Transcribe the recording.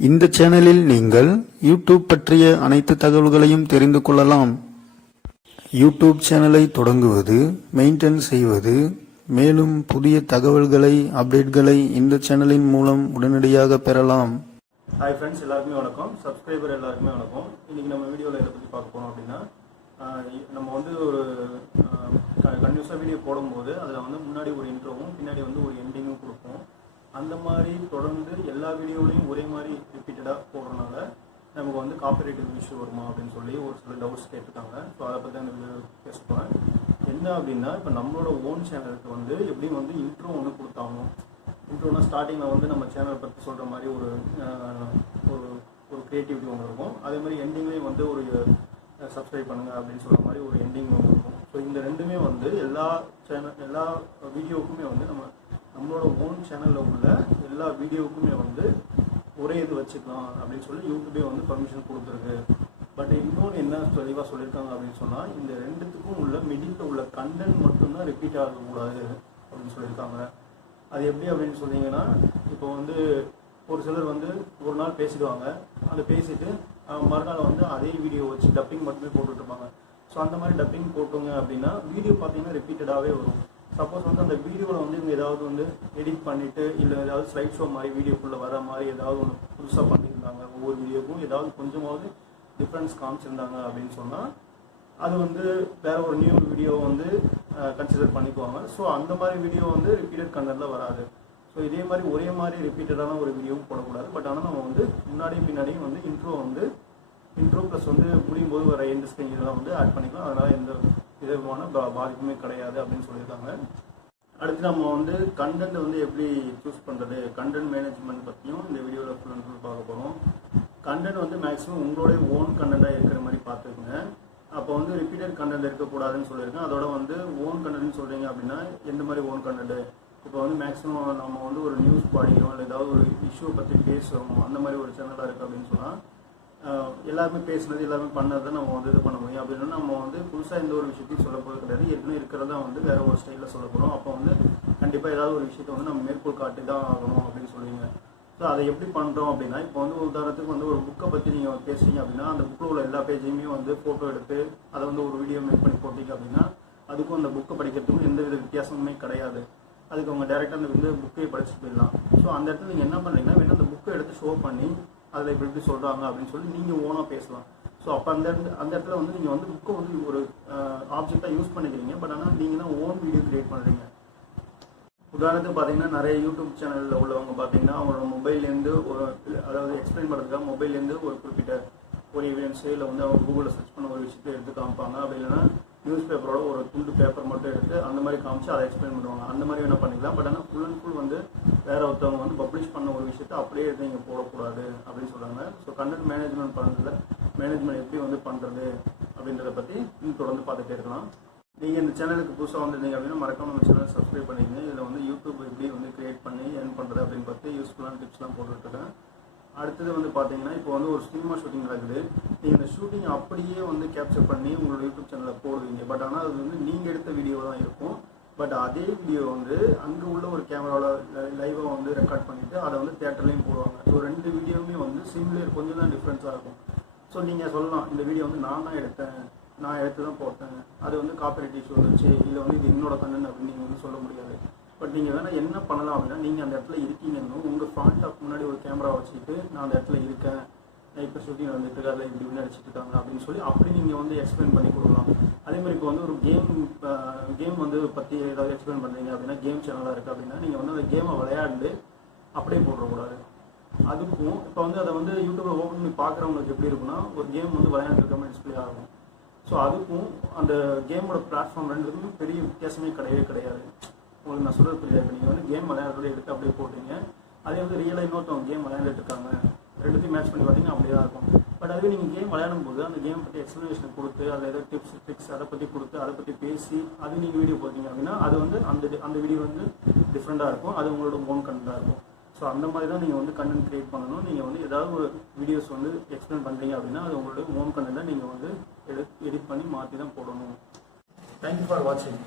இந்த சேனலில் நீங்கள் யூடியூப் பற்றிய அனைத்து தகவல்களையும் தெரிந்து கொள்ளலாம். யூடியூப் சேனலை தொடங்குவது, மெயின்டைன் செய்வது, மேலும் புதிய தகவல்களை, அப்டேட்களை இந்த சேனலின் மூலம் உடனடியாக பெறலாம். ஹாய் ஃப்ரெண்ட்ஸ், எல்லாருக்குமே வணக்கம். சப்ஸ்கிரைபர் எல்லாருக்குமே வணக்கம். இன்றைக்கி நம்ம வீடியோவில் எதை பற்றி பார்க்க போகிறோம் அப்படின்னா, நம்ம ஒரு கண்டினியூஸாக வீடியோ போடும்போது அதில் முன்னாடி ஒரு இன்ட்ரோவும் பின்னாடி ஒரு எண்டிங்கும் கொடுப்போம். அந்த மாதிரி தொடர்ந்து எல்லா வீடியோலையும் ஒரே மாதிரி ரிப்பீட்டடாக போடுறதுனால நமக்கு காப்பிரைட் இஷ்யூ வருமா அப்படின்னு சொல்லி ஒரு சில டவுட்ஸ் கேட்டுருக்காங்க. ஸோ அதை பற்றி அந்த வீடியோ பேச போகிறேன். என்ன அப்படின்னா, இப்போ நம்மளோட ஓன் சேனலுக்கு எப்படியும் இன்ட்ரோ ஒன்று கொடுத்தாகணும். இன்ட்ரோனா ஸ்டார்டிங்கில் நம்ம சேனலை பற்றி சொல்கிற மாதிரி ஒரு ஒரு க்ரியேட்டிவிட்டி ஒன்று இருக்கும். அதே மாதிரி எண்டிங்லேயும் ஒரு சப்ஸ்கிரைப் பண்ணுங்கள் அப்படின்னு சொல்கிற மாதிரி ஒரு எண்டிங் ஒன்று இருக்கும். ஸோ இந்த ரெண்டுமே எல்லா வீடியோவுக்குமே நம்மளோட ஓன் சேனலில் உள்ள எல்லா வீடியோவுக்குமே ஒரே இது வச்சுக்கலாம் அப்படின்னு சொல்லி யூடியூபே பர்மிஷன் கொடுத்துருக்கு. பட் இன்னொன்று என்ன தெளிவாக சொல்லியிருக்காங்க அப்படின்னு சொன்னால், இந்த ரெண்டுத்துக்கும் உள்ள மிடில் உள்ள கண்டென்ட் மட்டும்தான் ரிப்பீட் ஆகக்கூடாது அப்படின்னு சொல்லியிருக்காங்க. அது எப்படி அப்படின்னு சொன்னீங்கன்னா, இப்போ ஒரு சிலர் ஒரு நாள் பேசிடுவாங்க. அதை பேசிட்டு மறுநாள் அதே வீடியோ வச்சு டப்பிங் மட்டுமே போட்டுட்ருப்பாங்க. ஸோ அந்த மாதிரி டப்பிங் போட்டுங்க அப்படின்னா வீடியோ பார்த்தீங்கன்னா ரிப்பீட்டடாகவே வரும். சப்போஸ் அந்த வீடியோவில் இவங்க ஏதாவது எடிட் பண்ணிவிட்டு, இல்லை ஏதாவது ஸ்லைட் ஷோ மாதிரி வீடியோக்குள்ளே வர மாதிரி ஏதாவது ஒன்று புதுசாக பண்ணியிருந்தாங்க, ஒவ்வொரு வீடியோக்கும் ஏதாவது கொஞ்சமாவது டிஃப்ரென்ஸ் காமிச்சிருந்தாங்க அப்படின்னு சொன்னால் அது வேறு ஒரு நியூ வீடியோ கன்சிடர் பண்ணிக்குவாங்க. ஸோ அந்த மாதிரி வீடியோ ரிப்பீட்டட் கண்டென்ட்டில் வராது. ஸோ இதே மாதிரி ஒரே மாதிரி ரிப்பீட்டடான ஒரு வீடியோவும் போடக்கூடாது. பட் ஆனால் நம்ம முன்னாடியும் பின்னாடியும் இன்ட்ரோ ப்ளஸ் முடியும் போது வர எண்ட் ஸ்க்ரீன் இதெல்லாம் ஆட் பண்ணிக்கலாம். அதனால் எந்த விதமான பாதிப்புமே கிடையாது அப்படின்னு சொல்லியிருக்காங்க. அடுத்து நம்ம கண்டென்ட் எப்படி சூஸ் பண்ணுறது, கண்டென்ட் மேனேஜ்மெண்ட் பற்றியும் இந்த வீடியோவில் ஃபுல் அண்ட் ஃபுல் பார்க்க போகிறோம். கண்டென்ட் மேக்ஸிமம் உங்களுடைய ஓன் கண்டென்ட்டாக இருக்கிற மாதிரி பார்த்துக்குங்க. அப்போ ரிப்பீட்டட் கண்டென்ட் இருக்கக்கூடாதுன்னு சொல்லியிருக்கேன். அதோட ஓன் கண்டென்ட்னு சொல்கிறீங்க அப்படின்னா எந்த மாதிரி ஓன் கண்டென்ட், இப்போ மேக்ஸிமம் நம்ம ஒரு நியூஸ் படிக்கிறோம், இல்லை ஏதாவது ஒரு இஷ்யூ பற்றி பேசுகிறோம், அந்த மாதிரி ஒரு சேனலாக இருக்குது அப்படின்னு சொன்னால் எல்லாருமே பேசுனது எல்லாருமே பண்ணதை நம்ம இது பண்ண முடியும். அப்படின்னா நம்ம புதுசாக எந்த ஒரு விஷயத்தையும் சொல்ல போகிறது கிடையாது. ஏற்கனவே இருக்கிறதா வேறு ஒரு ஸ்டைலில் சொல்ல போகிறோம். அப்போ கண்டிப்பாக ஏதாவது ஒரு விஷயத்தை நம்ம மேற்கோள் காட்டி தான் ஆகணும் அப்படின்னு சொல்லுவீங்க. ஸோ அதை எப்படி பண்ணுறோம் அப்படின்னா, இப்போ உதாரணத்துக்கு ஒரு புக்கை பற்றி நீங்கள் பேசுறீங்க அப்படின்னா, அந்த புக்கில் உள்ள எல்லா பேஜையுமே ஃபோட்டோ எடுத்து அதை ஒரு வீடியோ மேக் பண்ணி போட்டீங்க அப்படின்னா அதுக்கும் அந்த புக்கை படிக்கிறதுக்கும் எந்த வித வித்தியாசமுமே கிடையாது. அதுக்கு அவங்க டேரெக்டாக அந்த புக்கையை படிச்சுட்டு போயிடலாம். ஸோ அந்த இடத்துல நீங்கள் என்ன பண்ணுறீங்கன்னா, வேணும் அந்த புக்கை எடுத்து ஷோ பண்ணி அதில் எப்படி சொல்கிறாங்க அப்படின்னு சொல்லி நீங்கள் ஓனாக பேசலாம். ஸோ அப்போ அந்த இடத்துல நீங்கள் புக்கை ஒரு ஆப்ஜெக்டாக யூஸ் பண்ணிக்கிறீங்க. பட் ஆனால் நீங்கள் தான் ஓன் வீடியோ கிரியேட் பண்ணுறீங்க. உதாரணத்துக்கு பார்த்தீங்கன்னா, நிறைய யூடியூப் சேனலில் உள்ளவங்க பார்த்தீங்கன்னா அவங்களோட மொபைல்லேருந்து அதாவது எக்ஸ்பிளைன் பண்ணுறதுக்காக மொபைல்லேருந்து ஒரு குறிப்பிட்ட ஒரு எவிடன்ஸு இல்லை அவங்க கூகுளில் சர்ச் பண்ண ஒரு விஷயத்தை எடுத்து காமிப்பாங்க. அப்படி இல்லைன்னா நியூஸ் பேப்பரோட ஒரு துண்டு பேப்பர் மட்டும் எடுத்து அந்த மாதிரி காமிச்சு அதை எக்ஸ்பிளைன் பண்ணுவாங்க. அந்த மாதிரி என்ன பண்ணிக்கலாம். பட் ஆனால் ஃபுல் அண்ட் ஃபுல் வேறு ஒருத்தவங்க பப்ளிஷ் பண்ண ஒரு விஷயத்தை அப்படியே எடுத்து நீங்கள் போடக்கூடாது அப்படின்னு சொல்கிறாங்க. ஸோ கண்டென்ட் மேனேஜ்மெண்ட் பண்ணுறதுல மேனேஜ்மெண்ட் எப்படி பண்ணுறது அப்படின்றத பற்றி இன்னும் தொடர்ந்து பார்த்துட்டே இருக்கலாம். நீங்கள் இந்த சேனலுக்கு புதுசாக வந்திருந்தீங்க அப்படின்னா மறக்காம நம்ம சேனலை சப்ஸ்கிரைப் பண்ணிக்கங்க. இதில் யூடியூப் எப்படி கிரியேட் பண்ணி ஏர்ன் பண்ணுறது அப்படின்னு பார்த்து யூஸ்ஃபுல்லான டிப்ஸ்லாம் போட்டுருக்கேன். அடுத்தது பார்த்தீங்கன்னா, இப்போ ஒரு சினிமா ஷூட்டிங் நடக்குது. நீங்கள் இந்த ஷூட்டிங் அப்படியே கேப்சர் பண்ணி உங்களோட யூடியூப் சேனலில் போடுவீங்க. பட் ஆனால் அது நீங்கள் எடுத்த வீடியோ தான் இருக்கும். பட் அதே வீடியோ அங்கே உள்ள ஒரு கேமராவில் லைவாக ரெக்கார்ட் பண்ணிவிட்டு அதை தேட்டர்லேயும் போடுவாங்க. ஸோ ரெண்டு வீடியோவுமே சிமிலர், கொஞ்சம் தான் டிஃப்ரென்ஸாக இருக்கும். ஸோ நீங்கள் சொல்லலாம், இந்த வீடியோ நான் தான் எடுத்தேன், நான் எடுத்து தான் போட்டேன், அது காப்பிரைட் இஷ்யூ வந்துச்சு, இல்லை இது என்னோட கண்டென்ட் அப்படின்னு நீங்கள் சொல்ல முடியாது. பட் நீங்கள் வேணால் என்ன பண்ணலாம் அப்படின்னா, நீங்கள் அந்த இடத்துல இருக்கீங்கன்னு உங்கள் ஃப்ரண்ட் ஆஃப் முன்னாடி ஒரு கேமரா வச்சுட்டு நான் அந்த இடத்துல இருக்கேன், நான் இப்போ ஷூட்டிங் வந்துட்டு இருக்காது, இப்படி அடிச்சுட்டு இருக்காங்க அப்படின்னு சொல்லி அப்படி நீங்கள் எக்ஸ்பிளைன் பண்ணி கொடுக்கலாம். அதேமாதிரி இப்போ ஒரு கேம் பற்றி ஏதாவது எக்ஸ்பிளைன் பண்ணுறீங்க அப்படின்னா, கேம் சேனலாக இருக்குது அப்படின்னா நீங்கள் அந்த கேமை விளையாண்டு அப்படியே போடக்கூடாது. அதுக்கும் இப்போ அதை யூடியூப்பில் ஓப்பன் பண்ணி பார்க்குறவங்களுக்கு எப்படி இருக்குன்னா, ஒரு கேம் விளையாண்டுருக்க மாதிரி டிஸ்பிளே ஆகும். ஸோ அதுக்கும் அந்த கேமோட பிளாட்ஃபார்ம் ரெண்டுக்குமே பெரிய வித்தியாசமே கிடையாது. உங்களுக்கு நான் சொல்கிறது புரியாது. இப்போ நீங்கள் கேம் விளையாடுறத எடுத்து அப்படியே போட்டீங்க, அதே ரியலாக இன்னொருத்தவங்க கேம் விளையாண்டுட்டு இருக்காங்க, ரெண்டுத்தையும் மேட்ச் பண்ணி பார்த்தீங்கன்னா அப்படியே தான் இருக்கும். பட் அதுவே நீங்கள் கேம் விளையாடும் போது அந்த கேம் பற்றி எக்ஸ்ப்ளனேஷன் கொடுத்து அதில் ஏதாவது டிப்ஸ் ட்ரிக்ஸ் அதை பற்றி கொடுத்து அதை பற்றி பேசி அது நீங்கள் வீடியோ போட்டீங்க அப்படின்னா அது அந்த வீடியோ டிஃப்ரெண்ட்டாக இருக்கும். அது உங்களோட ஓன் கண்டென்ட்டாக இருக்கும். ஸோ அந்த மாதிரி தான் நீங்கள் கண்டென்ட் கிரியேட் பண்ணணும். நீங்கள் ஏதாவது ஒரு வீடியோஸ் எக்ஸ்பிளைன் பண்ணுறீங்க அப்படின்னா அது உங்களோட ஓன் கண்டென்ட்டாக நீங்கள் எடிட் பண்ணி மாற்றி தான் போடணும். தேங்க்யூ ஃபார் வாட்சிங்.